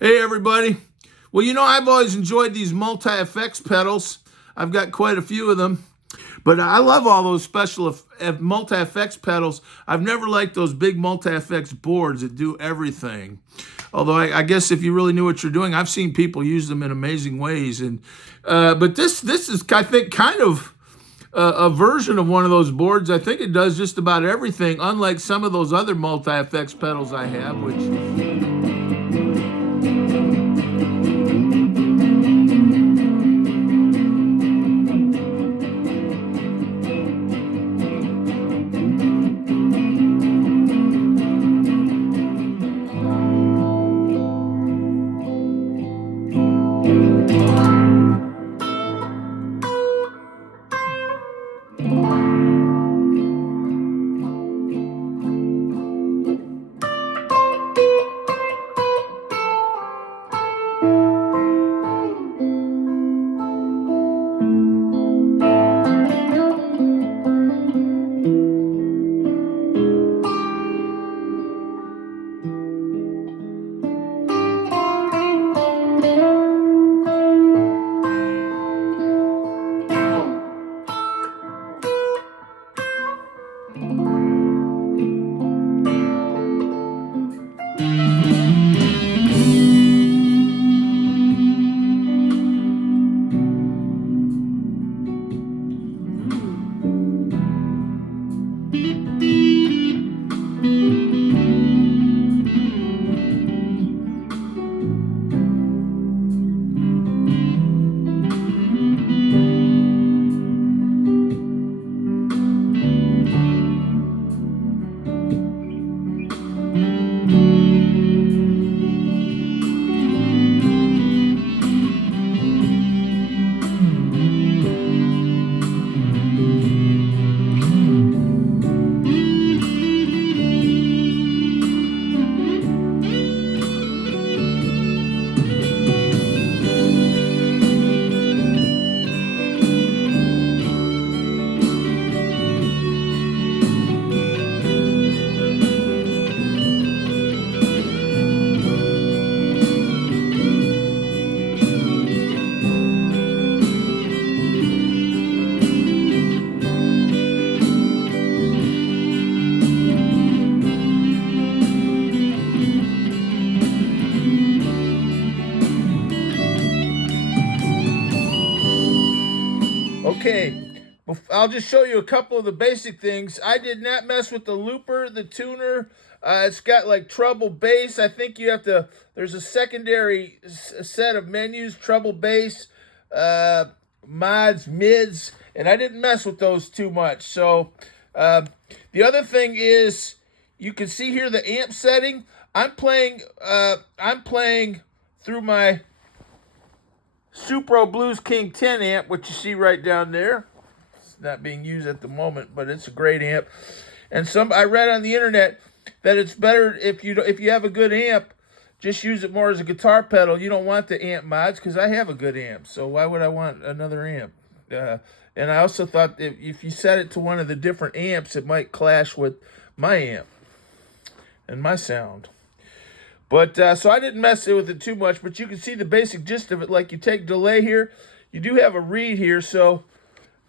Hey everybody. Well, I've always enjoyed these multi-effects pedals. I've got quite a few of them. But I love all those special multi-effects pedals. I've never liked those big multi-effects boards that do everything. Although I guess if you really knew what you're doing, I've seen people use them in amazing ways. But this is, I think, kind of a version of one of those boards. I think it does just about everything, unlike some of those other multi-effects pedals I have, which Okay, I'll just show you a couple of the basic things. I did not mess with the looper, the tuner. It's got like treble bass. I think you have to, there's a secondary set of menus, treble bass, uh, mods, mids, and I didn't mess with those too much. So uh, the other thing is, you can see here the amp setting. I'm playing through my Supro Blues King 10 amp, which you see right down there. It's not being used at the moment, but it's a great amp. And I read on the internet that it's better if you have a good amp, just use it more as a guitar pedal. You don't want the amp mods because I have a good amp, so why would I want another amp? Uh, and I also thought if you set it to one of the different amps, it might clash with my amp and my sound. But so I didn't mess with it too much, but you can see the basic gist of it. Like you take delay here, you do have a reed here. So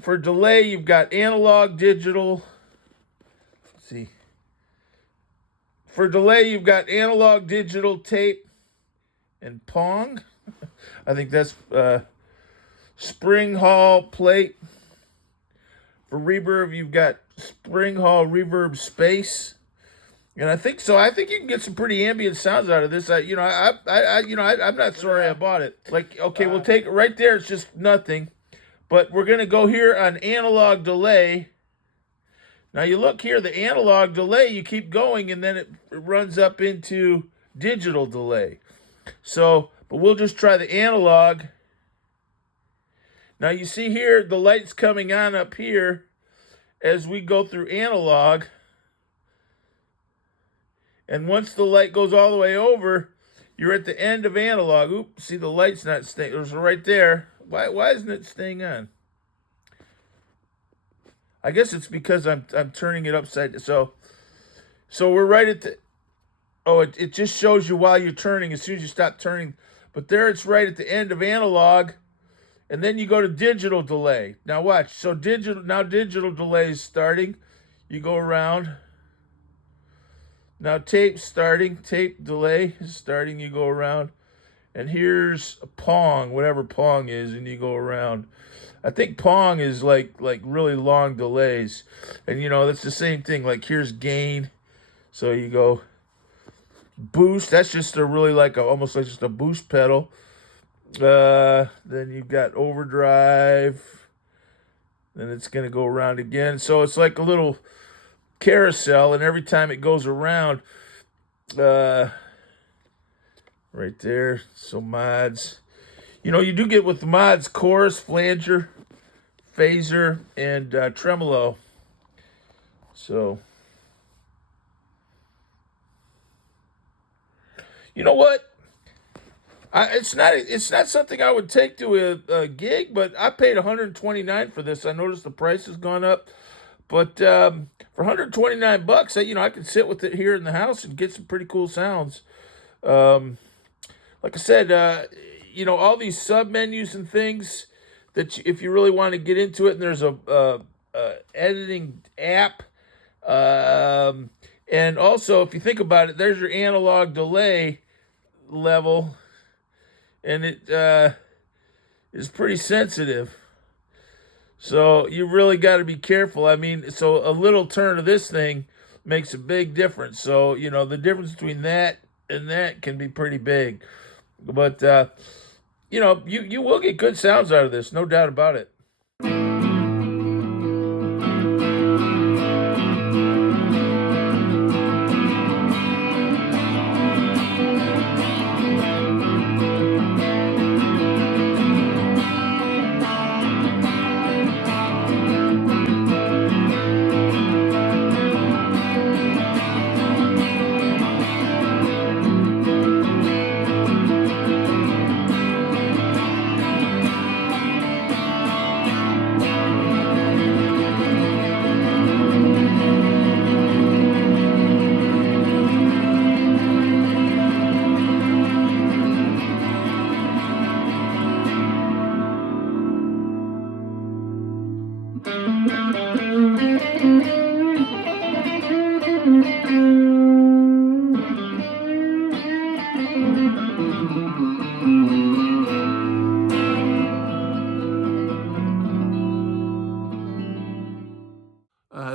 for delay, you've got analog, digital. Let's see. For delay, you've got analog, digital, tape, and Pong. I think that's Spring Hall plate. For reverb, you've got Spring Hall reverb space. And I think so. I think you can get some pretty ambient sounds out of this. I'm not sorry I bought it. Like, okay, we'll take it right there. It's just nothing. But we're gonna go here on analog delay. Now you look here, the analog delay. You keep going, and then it runs up into digital delay. So, but we'll just try the analog. Now you see here the light's coming on up here as we go through analog. And once the light goes all the way over, you're at the end of analog. Oops, see the light's not staying. It was right there. Why isn't it staying on? I guess it's because I'm turning it upside down. So we're right at the Oh, it just shows you while you're turning as soon as you stop turning. But there it's right at the end of analog, and then you go to digital delay. Now watch. So digital delay is starting. You go around. Now tape starting, tape delay is starting, you go around. And here's Pong, whatever Pong is, and you go around. I think Pong is like really long delays. And that's the same thing. Like here's gain. So you go boost, that's just a really almost like just a boost pedal. Then you've got overdrive. Then it's gonna go around again. So it's like a little carousel, and every time it goes around, right there. So mods, you do get with the mods chorus, flanger, phaser, and tremolo. So you know what? It's not something I would take to a gig, but I paid $129 for this. I noticed the price has gone up, but for $129, I can sit with it here in the house and get some pretty cool sounds. Like I said, all these sub menus and things that if you really want to get into it, and there's a editing app, and also if you think about it, there's your analog delay level, and it is pretty sensitive. So you really got to be careful. I mean, so a little turn of this thing makes a big difference. So, the difference between that and that can be pretty big. But, you will get good sounds out of this, no doubt about it.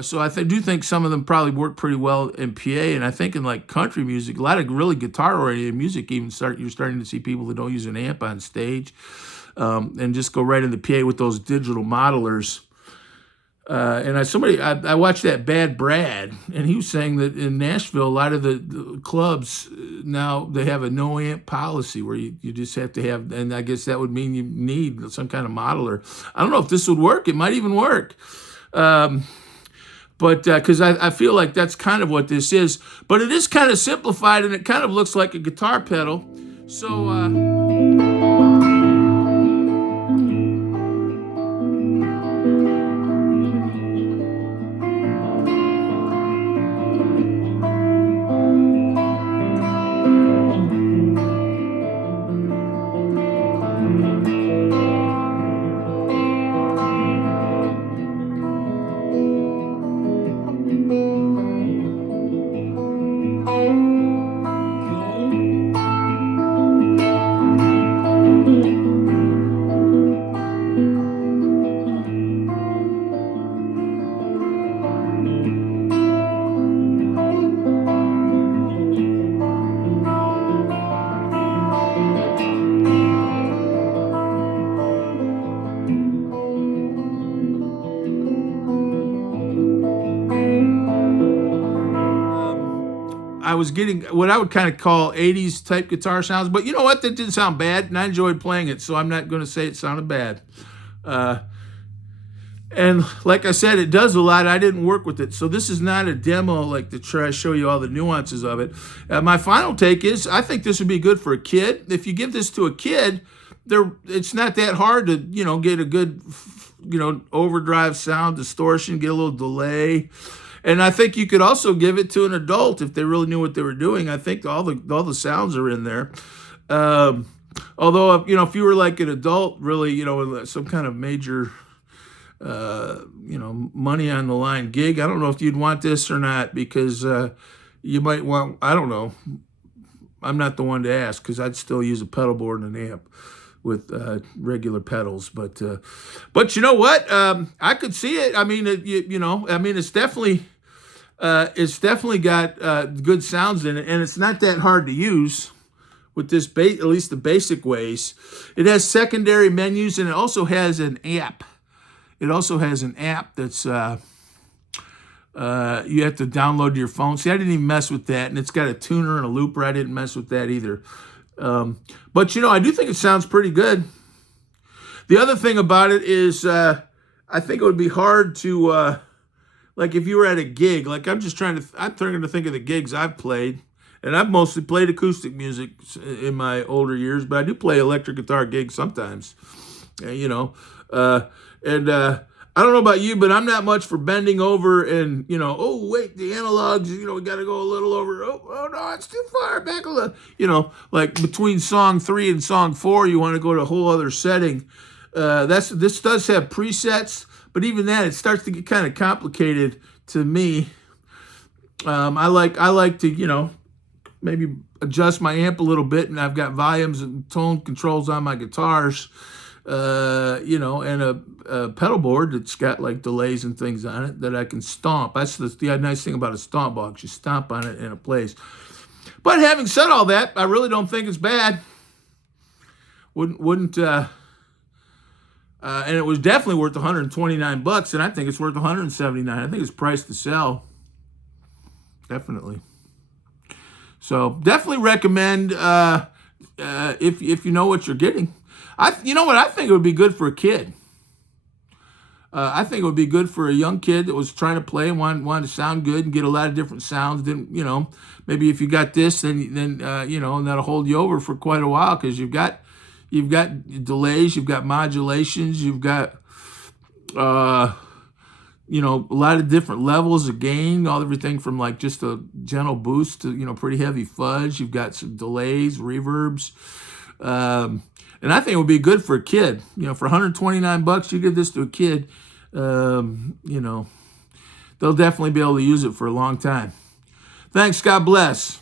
So do think some of them probably work pretty well in PA, and I think in like country music, a lot of really guitar-oriented music, you're starting to see people that don't use an amp on stage, and just go right into PA with those digital modelers. And I watched that Bad Brad, and he was saying that in Nashville, a lot of the clubs now they have a no amp policy where you just have to have, and I guess that would mean you need some kind of modeler. I don't know if this would work. It might even work. But because I feel like that's kind of what this is. But it is kind of simplified, and it kind of looks like a guitar pedal. So... I was getting what I would kind of call 80s type guitar sounds, but you know what? That didn't sound bad, and I enjoyed playing it, so I'm not going to say it sounded bad. And like I said, it does a lot. I didn't work with it, so this is not a demo like to try to show you all the nuances of it. My final take is I think this would be good for a kid. If you give this to a kid, it's not that hard to get a good overdrive sound, distortion, get a little delay. And I think you could also give it to an adult if they really knew what they were doing. I think all the sounds are in there. Um, Although, if you were like an adult, really, with some kind of major, money on the line gig, I don't know if you'd want this or not, because you might want, I don't know. I'm not the one to ask, because I'd still use a pedal board and an amp with regular pedals. But you know what? I could see it. I mean, it's definitely got good sounds in it, and it's not that hard to use with this at least the basic ways. It has secondary menus, and it also has an app. It also has an app that's you have to download to your phone. See, I didn't even mess with that, and it's got a tuner and a looper. I didn't mess with that either. But I do think it sounds pretty good. The other thing about it is, I think it would be hard to, like if you were at a gig. Like I'm trying to think of the gigs I've played. And I've mostly played acoustic music in my older years, but I do play electric guitar gigs sometimes. I don't know about you, but I'm not much for bending over and, oh, wait, the analogs, we got to go a little over. Oh, no, it's too far back a little. Like between song 3 and song 4, you want to go to a whole other setting. This does have presets, but even that, it starts to get kind of complicated to me. I like to, maybe adjust my amp a little bit, and I've got volumes and tone controls on my guitars, and a pedal board that's got like delays and things on it that I can stomp. That's the nice thing about a stomp box. You stomp on it and it plays. But having said all that, I really don't think it's bad. Wouldn't and it was definitely worth $129, and I think it's worth $179. I think it's priced to sell. Definitely. So definitely recommend if you know what you're getting. You know what? I think it would be good for a kid. I think it would be good for a young kid that was trying to play and wanted to sound good and get a lot of different sounds. Then maybe if you got this, then and that'll hold you over for quite a while, because you've got delays, you've got modulations, you've got a lot of different levels of gain, everything from like just a gentle boost to, pretty heavy fudge. You've got some delays, reverbs. And I think it would be good for a kid. For $129, you give this to a kid, they'll definitely be able to use it for a long time. Thanks. God bless.